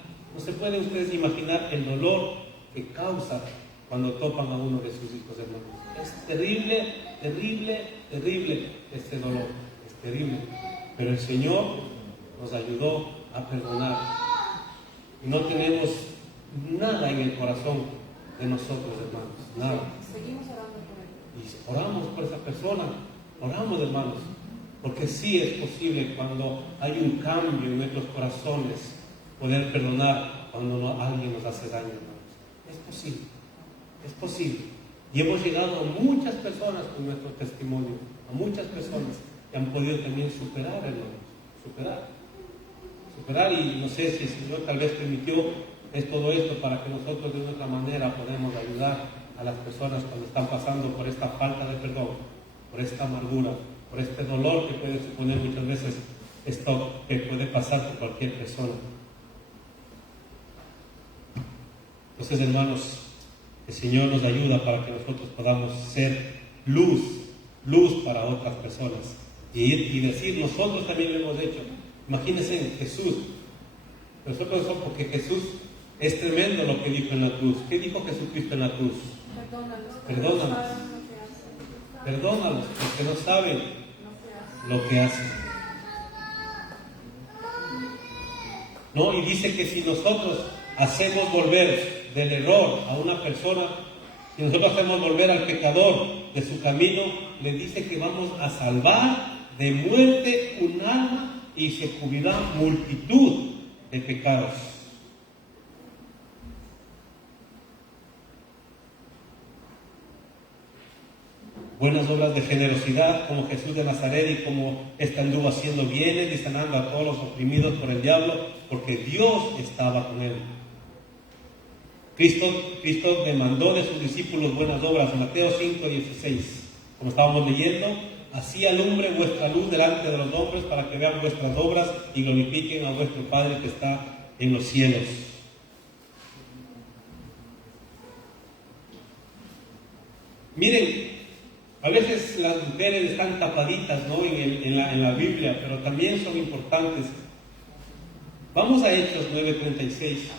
el dolor que causa cuando topan a uno de sus hijos, hermanos. Es terrible, terrible, terrible este dolor. Es terrible. Pero el Señor nos ayudó a perdonar. Y no tenemos nada en el corazón de nosotros, hermanos. Nada. Seguimos orando por él. Y oramos por esa persona. Oramos, hermanos. Porque sí es posible cuando hay un cambio en nuestros corazones poder perdonar cuando alguien nos hace daño, hermanos. Es posible. Es posible. Y hemos llegado a muchas personas con nuestro testimonio. A muchas personas que han podido también superar, hermanos. Superar y no sé si el Señor tal vez permitió todo esto para que nosotros de otra manera podamos ayudar a las personas cuando están pasando por esta falta de perdón, por esta amargura, por este dolor que puede suponer muchas veces esto que puede pasar por cualquier persona. Entonces, hermanos, el Señor nos ayuda para que nosotros podamos ser luz para otras personas y decir, nosotros también lo hemos hecho. Imagínense Jesús. Nosotros somos, porque Jesús es tremendo lo que dijo en la cruz. ¿Qué dijo Jesucristo en la cruz? Perdónalos porque no saben lo que hacen. ¿No? Y dice que si nosotros hacemos volver del error a una persona, si nosotros hacemos volver al pecador de su camino, le dice que vamos a salvar de muerte un alma y se cubrirá multitud de pecados. Buenas obras de generosidad, como Jesús de Nazaret y como éste anduvo haciendo bienes y sanando a todos los oprimidos por el diablo, porque Dios estaba con él. Cristo demandó de sus discípulos buenas obras, Mateo 5:16, como estábamos leyendo. Así alumbre vuestra luz delante de los hombres para que vean vuestras obras y glorifiquen a vuestro Padre que está en los cielos. Miren, a veces las mujeres están tapaditas, ¿no?, en la Biblia, pero también son importantes. Vamos a Hechos 9:36.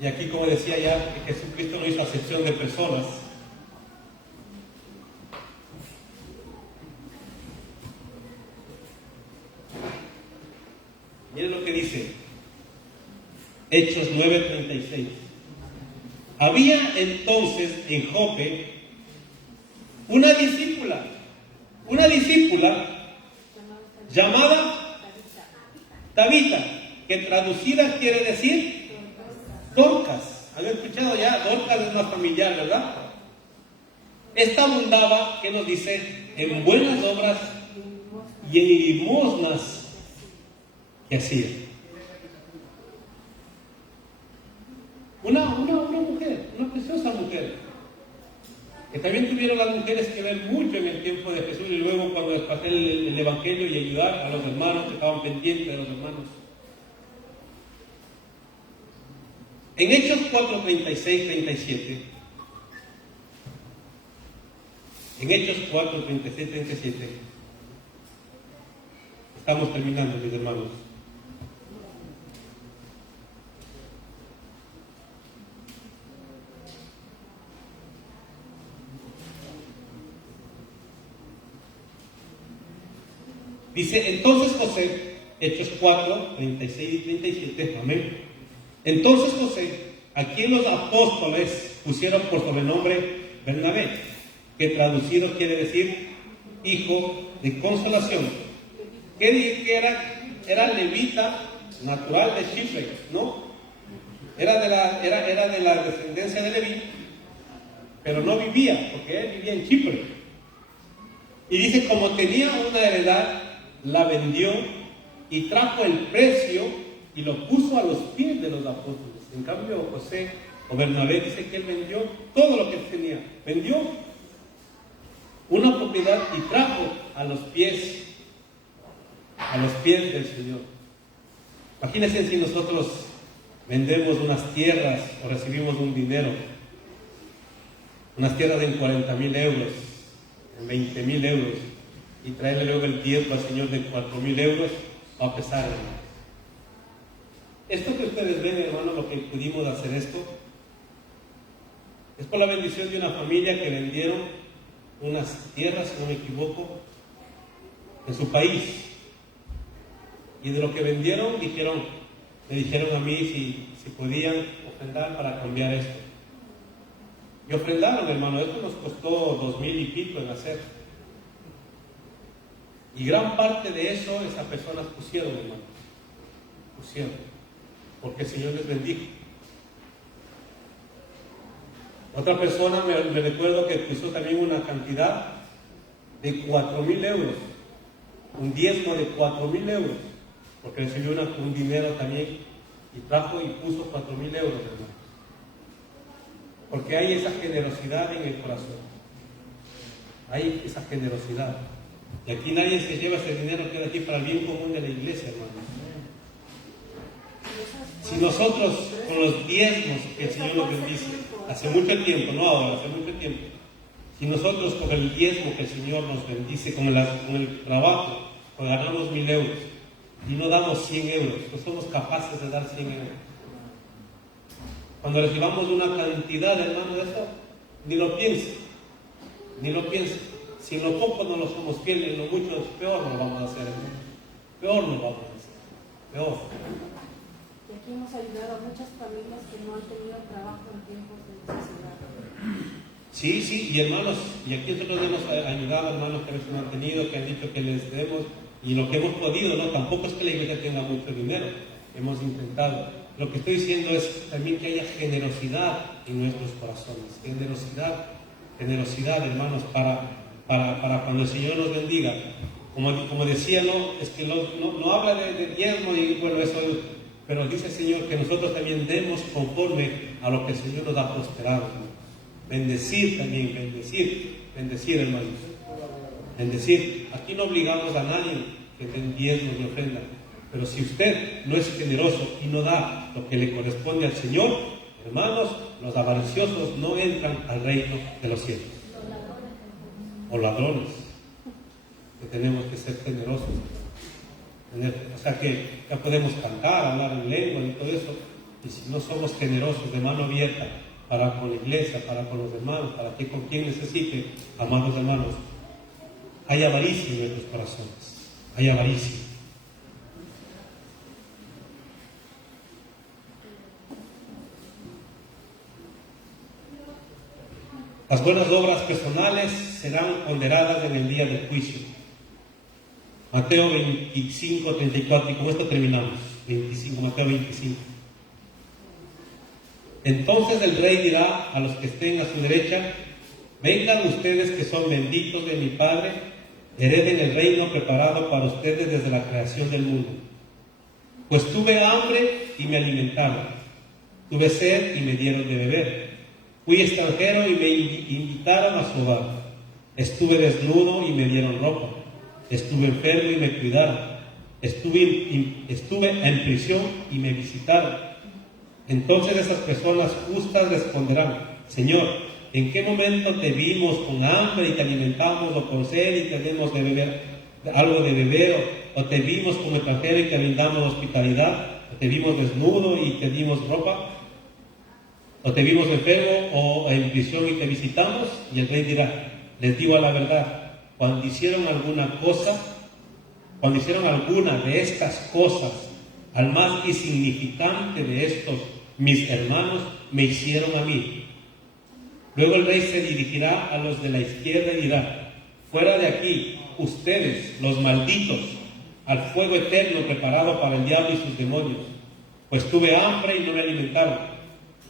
Y aquí, como decía ya, Jesucristo no hizo acepción de personas. Miren lo que dice Hechos 9:36. Había entonces en Jope una discípula llamada Tabita, que traducida quiere decir Dorcas. ¿Han escuchado ya? Dorcas es más familiar, ¿verdad? Esta abundaba, ¿qué nos dice? En buenas obras y en limosnas que hacía. Una mujer, una preciosa mujer, que también tuvieron las mujeres que ver mucho en el tiempo de Jesús, y luego cuando les pasé el Evangelio y ayudar a los hermanos que estaban pendientes de los hermanos. En Hechos 4:36-37, en Hechos 4:36-37, estamos terminando, mis hermanos. Dice, entonces José, Hechos 4:36-37, amén. Entonces José, a quien los apóstoles pusieron por sobrenombre Bernabé, que traducido quiere decir hijo de consolación, que era levita natural de Chipre, ¿no? Era de la descendencia de Leví, pero no vivía, porque él vivía en Chipre. Y dice, como tenía una heredad, la vendió y trajo el precio y lo puso a los pies de los apóstoles. En cambio, José o Bernabé dice que él vendió todo lo que él tenía. Vendió una propiedad y trajo a los pies del Señor. Imagínense si nosotros vendemos unas tierras o recibimos un dinero, unas tierras en 40,000 euros, en 20,000 euros, y traerle luego el diezmo al Señor de 4,000 euros, va a pesar, hermano. Esto que ustedes ven, hermano, lo que pudimos hacer esto, es por la bendición de una familia que vendieron unas tierras, si no me equivoco, en su país. Y de lo que vendieron, me dijeron a mí si podían ofrendar para cambiar esto. Y ofrendaron, hermano. Esto nos costó 2,000 y pico en hacer. Y gran parte de eso esas personas pusieron, hermano. Porque el Señor les bendijo. Otra persona me recuerdo que puso también una cantidad de 4,000 euros. Un diezmo de 4,000 euros. Porque recibió un dinero también y trajo y puso 4,000 euros, hermano. Porque hay esa generosidad en el corazón. Hay esa generosidad. Y aquí nadie se lleva ese dinero, queda aquí para el bien común de la iglesia, hermano. Si nosotros, con los diezmos que el Señor nos bendice, hace mucho tiempo, no ahora, hace mucho tiempo, si nosotros con el diezmo que el Señor nos bendice, con el trabajo, pues ganamos 1,000 euros y no damos 100 euros, pues somos capaces de dar 100 euros. Cuando recibamos una cantidad, hermano, de eso, ni lo piense. Si en lo poco no lo somos fieles, en lo mucho peor nos vamos a hacer, hermano. Peor. Y aquí hemos ayudado a muchas familias que no han tenido trabajo en tiempos de necesidad. Sí, y hermanos, y aquí nosotros hemos ayudado a hermanos que a veces no han tenido, que han dicho que les demos, y lo que hemos podido, ¿no? Tampoco es que la iglesia tenga mucho dinero, hemos intentado. Lo que estoy diciendo es también que haya generosidad en nuestros corazones, generosidad, hermanos, para cuando el Señor nos bendiga. Como decía, no, es que no habla de diezmo y bueno, eso, pero dice el Señor que nosotros también demos conforme a lo que el Señor nos ha prosperado. Bendecir también, bendecir, hermanos. Bendecir. Aquí no obligamos a nadie que den diezmos ni ofrendas, pero si usted no es generoso y no da lo que le corresponde al Señor, hermanos, los avariciosos no entran al reino de los cielos. O ladrones, que tenemos que ser generosos. O sea que ya podemos cantar, hablar en lengua y todo eso, y si no somos generosos de mano abierta para con la iglesia, para con los hermanos, para que con quien necesite, amados hermanos, hay avaricia en nuestros corazones, hay avaricia. Las buenas obras personales serán ponderadas en el día del juicio. Mateo 25, 34, y con esto terminamos. Mateo 25. Entonces el rey dirá a los que estén a su derecha: vengan ustedes que son benditos de mi Padre, hereden el reino preparado para ustedes desde la creación del mundo. Pues tuve hambre y me alimentaron, tuve sed y me dieron de beber, fui extranjero y me invitaron a su hogar, estuve desnudo y me dieron ropa, estuve enfermo y me cuidaron, estuve en prisión y me visitaron. Entonces esas personas justas responderán: Señor, ¿en qué momento te vimos con hambre y te alimentamos, o con sed y te dimos de beber algo de beber, o te vimos como extranjero y te brindamos hospitalidad, o te vimos desnudo y te dimos ropa, o te vimos enfermo o en prisión y te visitamos? Y el rey dirá: les digo la verdad, cuando hicieron alguna de estas cosas al más insignificante de estos mis hermanos, me hicieron a mí. Luego el rey se dirigirá a los de la izquierda y dirá: fuera de aquí, ustedes, los malditos, al fuego eterno preparado para el diablo y sus demonios. Pues tuve hambre y no me alimentaron,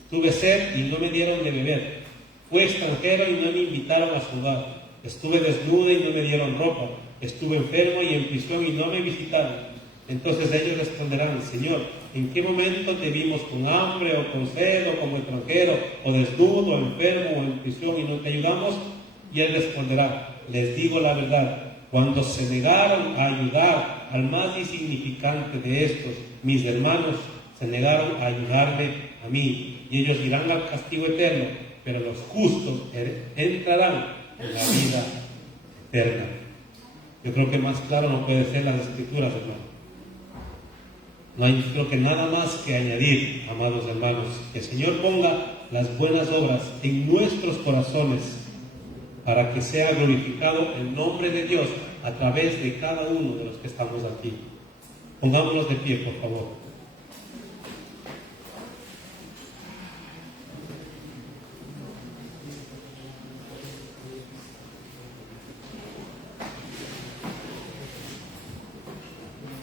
tuve sed y no me dieron de beber, fui extranjero y no me invitaron a su hogar, estuve desnudo y no me dieron ropa, estuve enfermo y en prisión y no me visitaron. Entonces ellos responderán: Señor, ¿en qué momento te vimos con hambre o con sed o como extranjero o desnudo o enfermo o en prisión y no te ayudamos? Y él responderá: les digo la verdad, cuando se negaron a ayudar al más insignificante de estos mis hermanos, se negaron a ayudarme a mí, y ellos irán al castigo eterno, pero los justos entrarán en la vida eterna. Yo creo que más claro no puede ser las escrituras, hermano. No hay, creo que nada más que añadir, amados hermanos. Que el Señor ponga las buenas obras en nuestros corazones para que sea glorificado el nombre de Dios a través de cada uno de los que estamos aquí. Pongámonos de pie, por favor.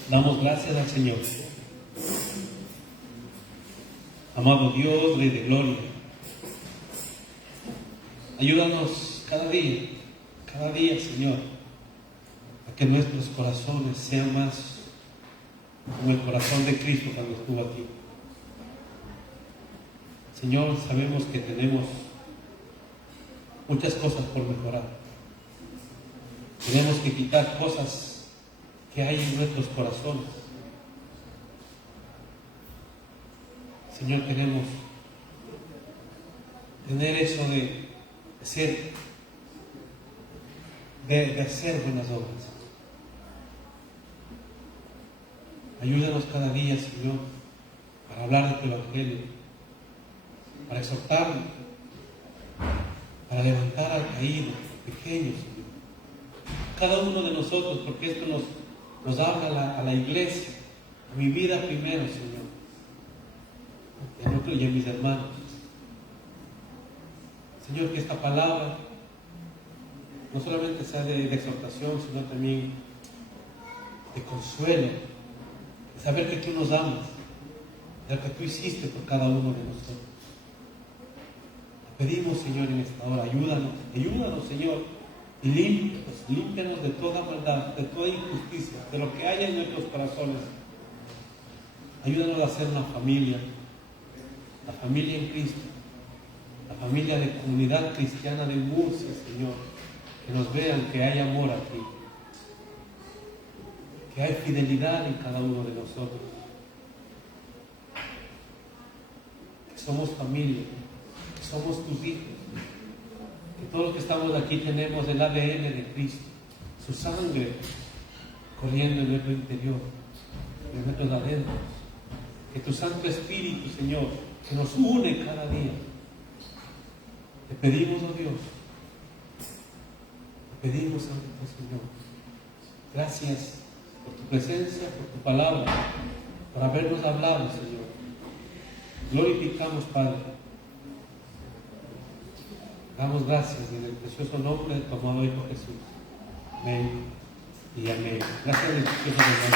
Damos gracias al Señor. Amado Dios, Rey de Gloria, ayúdanos cada día, Señor, a que nuestros corazones sean más como el corazón de Cristo cuando estuvo aquí. Señor, sabemos que tenemos muchas cosas por mejorar. Tenemos que quitar cosas que hay en nuestros corazones. Señor, queremos tener eso de hacer buenas obras. Ayúdanos cada día, Señor, para hablar de tu Evangelio, para exhortar, para levantar al caído, pequeño, Señor. Cada uno de nosotros, porque esto nos habla a la iglesia, a mi vida primero, Señor, y a mis hermanos. Señor, que esta palabra no solamente sea de exhortación, sino también de consuelo, de saber que tú nos amas, de lo que tú hiciste por cada uno de nosotros. Te pedimos, Señor, en esta hora, ayúdanos, Señor, y límpianos de toda maldad, de toda injusticia, de lo que haya en nuestros corazones. Ayúdanos a ser una familia, la familia en Cristo, la familia de Comunidad Cristiana de Murcia, Señor, que nos vean que hay amor aquí, que hay fidelidad en cada uno de nosotros, que somos familia, que somos tus hijos, que todos los que estamos aquí tenemos el ADN de Cristo, su sangre corriendo en nuestro interior, en nuestros adentros. Que tu Santo Espíritu, Señor, que nos une cada día. Te pedimos, oh Dios, te pedimos, Santo Señor, gracias por tu presencia, por tu palabra, por habernos hablado, Señor. Glorificamos, Padre. Damos gracias en el precioso nombre de tu amado Hijo Jesús. Amén y amén. Gracias, precioso hermano.